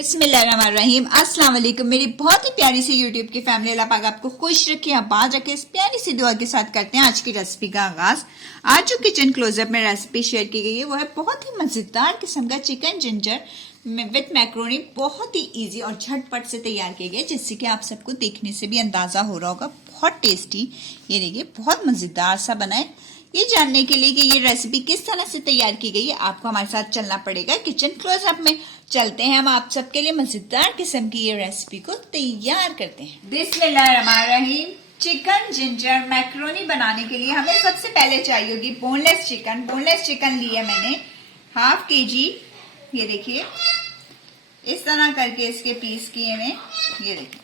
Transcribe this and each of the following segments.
बिस्मिल्लाहिर्रहमानिर्रहीम। अस्सलाम वालेकुम। मेरी बहुत ही प्यारी सी यूट्यूब की फैमिली, अल्लाह पाक आपको खुश रखे, आबाद रखे। इस प्यारी सी दुआ के साथ करते हैं आज की रेसिपी का आगाज। आज जो किचन क्लोजअप में रेसिपी शेयर की गई है वो है बहुत ही मजेदार किस्म का चिकन जिंजर विथ मैक्रोनी। बहुत ही इजी और झटपट से तैयार किए गए, जिससे कि आप सबको देखने से भी अंदाजा हो रहा होगा बहुत टेस्टी। ये देखिए बहुत मजेदार सा बना है। ये जानने के लिए कि ये रेसिपी किस तरह से तैयार की गई है, आपको हमारे साथ चलना पड़ेगा किचन क्लोजअप में। चलते हैं हम आप सबके लिए मजेदार किस्म की ये रेसिपी को तैयार करते हैं। बिस्मिल्लाहिर्रहमानिर्रहीम। चिकन जिंजर मैक्रोनी बनाने के लिए हमें सबसे पहले चाहिए होगी बोनलेस चिकन। बोनलेस चिकन लिया मैंने हाफ केजी। ये देखिए इस तरह करके इसके पीस किए मैं, ये देखिए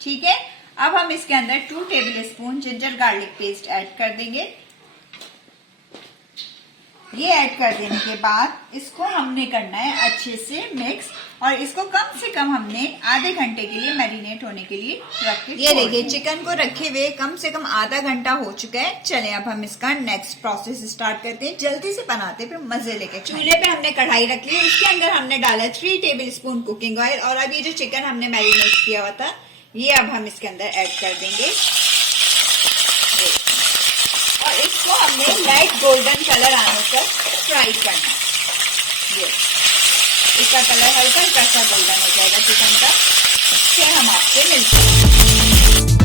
ठीक है। अब हम इसके अंदर 2 table spoon ginger garlic paste add कर देंगे। ये ऐड कर देने के बाद इसको हमने करना है अच्छे से मिक्स, और इसको कम से कम हमने आधे घंटे के लिए मैरिनेट होने के लिए रख के। ये देखिए चिकन को रखे हुए कम से कम आधा घंटा हो चुका है। चले अब हम इसका नेक्स्ट प्रोसेस स्टार्ट करते हैं, जल्दी से बनाते फिर मजे लेके। चूल्हे पे हमने कढ़ाई रख ली, उसके अंदर हमने डाला 3 टेबल स्पून कुकिंग ऑयल, और अब ये जो चिकन हमने मैरिनेट किया हुआ था ये अब हम इसके अंदर ऐड कर देंगे। और इसको हमने लाइट गोल्डन कलर आने तक फ्राई करना है। ये इसका कलर हल्का हल्का सा गोल्डन हो जाएगा चिकन का, फिर हम आपसे मिलते हैं।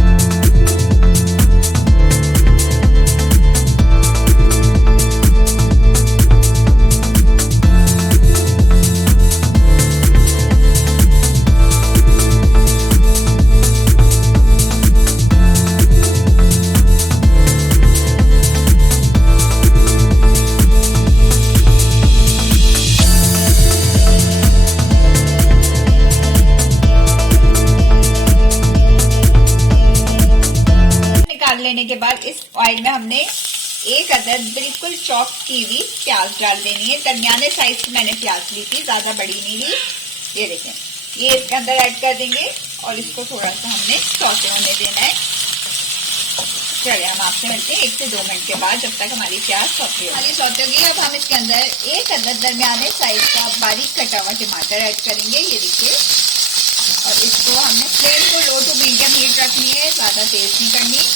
लेने के बाद इस ऑयल में हमने एक अदद बिल्कुल चॉप की हुई प्याज डाल देनी है। दरमियाने साइज की मैंने प्याज ली थी, ज्यादा बड़ी नहीं ली। ये देखें, ये इसके अंदर ऐड कर देंगे और इसको थोड़ा सा हमने सौते होने देना है। चलिए हम आपसे मिलते हैं 1 से 2 मिनट के बाद, जब तक हमारी प्याज सौते होगी। अब हम इसके अंदर एक अदद दरमियाने साइज का बारीक कटा हुआ टमाटर ऐड करेंगे। ये देखिए, और इसको हमने फ्लेम को लो टू मीडियम हीट रखनी है, ज्यादा तेज नहीं करनी।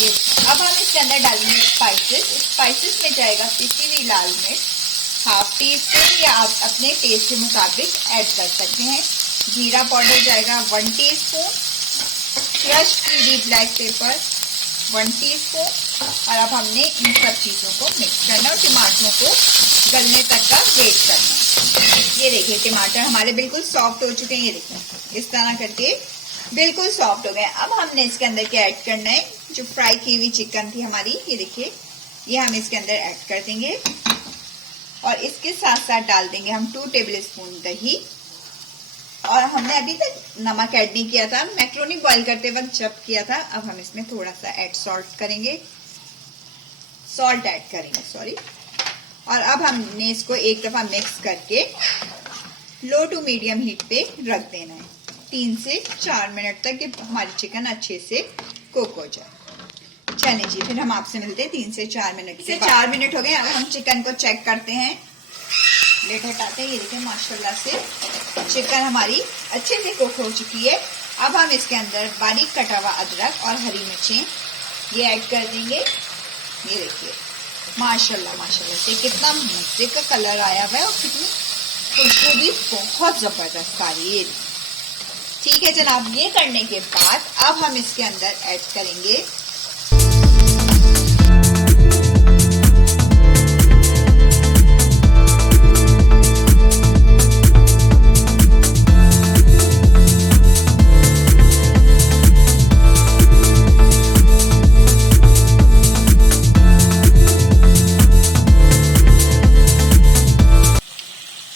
अब हम इसके अंदर डालेंगे स्पाइसेस। स्पाइसेस में जाएगा पिसी हुई लाल मिर्च हाफ टी स्पून, या आप अपने टेस्ट के मुताबिक ऐड कर सकते हैं। जीरा पाउडर जाएगा 1 टीस्पून, क्रश की हुई ब्लैक पेपर 1 टीस्पून। और अब हमने इन सब चीजों को मिक्स करना और टमाटरों को गलने तक का वेट करना। ये देखिए टमाटर हमारे बिल्कुल सॉफ्ट हो चुके हैं। ये देखिए इस तरह करके बिल्कुल सॉफ्ट हो गए। अब हमने इसके अंदर क्या ऐड करना है, जो फ्राई की हुई चिकन थी हमारी, ये देखिए ये हम इसके अंदर ऐड कर देंगे। और इसके साथ साथ डाल देंगे हम 2 टेबल स्पून दही। और हमने अभी तक नमक ऐड नहीं किया था, मैक्रोनी बॉईल करते वक्त जब किया था। अब हम इसमें थोड़ा सा सॉल्ट ऐड करेंगे सॉरी। और अब हमने इसको एक दफा मिक्स करके लो टू मीडियम हीट पे रख देना है 3 से 4 मिनट तक, कि हमारी चिकन अच्छे से कुक हो जाए। चलें जी, फिर हम आपसे मिलते हैं 3 से 4 मिनट से। 4 मिनट हो गए। अब हम चिकन को चेक करते हैं, प्लेट हटाते हैं। ये देखिए माशाल्लाह से चिकन हमारी अच्छे से कुक हो चुकी है। अब हम इसके अंदर बारीक कटा हुआ अदरक और हरी मिर्चें ये ऐड कर देंगे। ये देखिए माशाल्लाह से कितना मजे का कलर आया हुआ है, और कितनी खुशबू भी बहुत जबरदस्त आ रही है। ठीक है जनाब, ये करने के बाद अब हम इसके अंदर ऐड करेंगे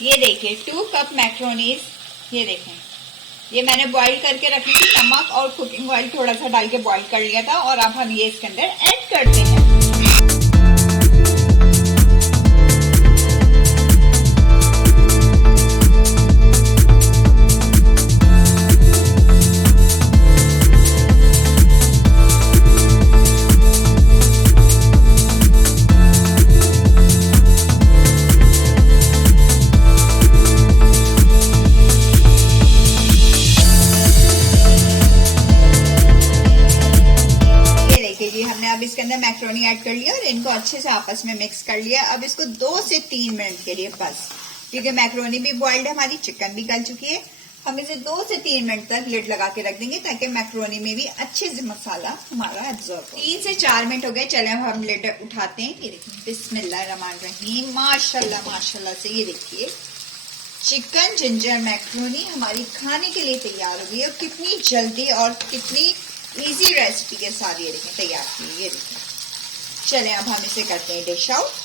ये देखिए 2 कप मैक्रोनीज। ये देखें, ये मैंने बॉईल करके रखी थी, नमक और कुकिंग ऑयल थोड़ा सा डाल के बॉईल कर लिया था। और अब हम ये इसके अंदर ऐड करते हैं। अच्छे से आपस में मिक्स कर लिया। अब इसको 2 से 3 मिनट के लिए बस, क्योंकि मैक्रोनी भी बॉइल्ड है हमारी, चिकन भी गल चुकी है, हम इसे 2 से 3 मिनट तक लिड लगा के रख देंगे ताकि मैक्रोनी में भी अच्छे से मसाला हमारा एब्जॉर्ब हो। 3 से 4 मिनट हो गए, चले अब हम लिड उठाते हैं। ये देखिए, बिस्मिल्लाहिर्रहमानिर्रहीम, माशाल्लाह माशाल्लाह से ये देखिए चिकन जिंजर मैक्रोनी हमारी खाने के लिए तैयार हो गई है। कितनी जल्दी और कितनी इजी रेसिपी के साथ ये देखें तैयार की। ये देखिए, चले अब हम इसे करते हैं डिश आउट।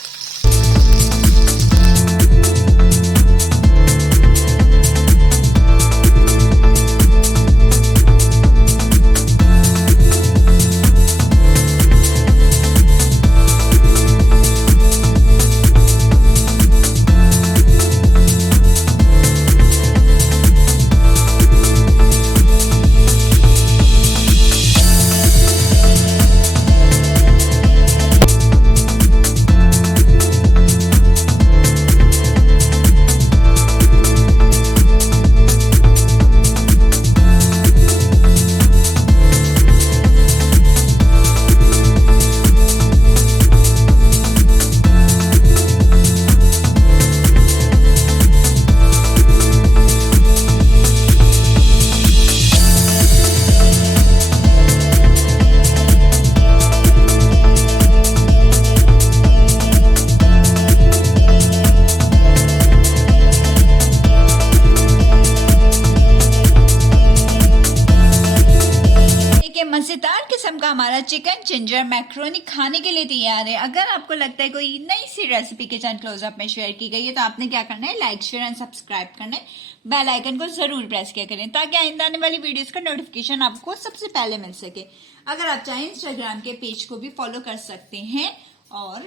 मजेदार किस्म का हमारा चिकन जिंजर मैक्रोनी खाने के लिए तैयार है। अगर आपको लगता है कोई नई सी रेसिपी किचन क्लोजअप में शेयर की गई है तो आपने क्या करना है, लाइक शेयर एंड सब्सक्राइब करना है, बेल आइकन को जरूर प्रेस किया करें ताकि आइंदा आने वाली वीडियोस का नोटिफिकेशन आपको सबसे पहले मिल सके। अगर आप चाहें इंस्टाग्राम के पेज को भी फॉलो कर सकते हैं और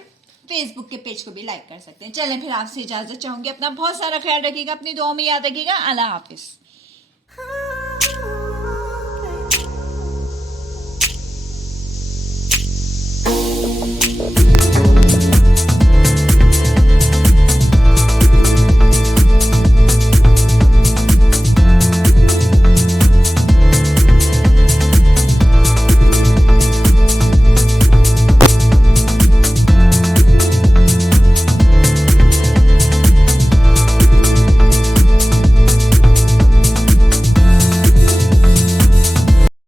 फेसबुक के पेज को भी लाइक कर सकते हैं। चलें फिर आपसे इजाजत चाहूंगी, अपना बहुत सारा ख्याल रखिएगा, अपनी दुआओं में याद रखिएगा। अल्लाह हाफिज।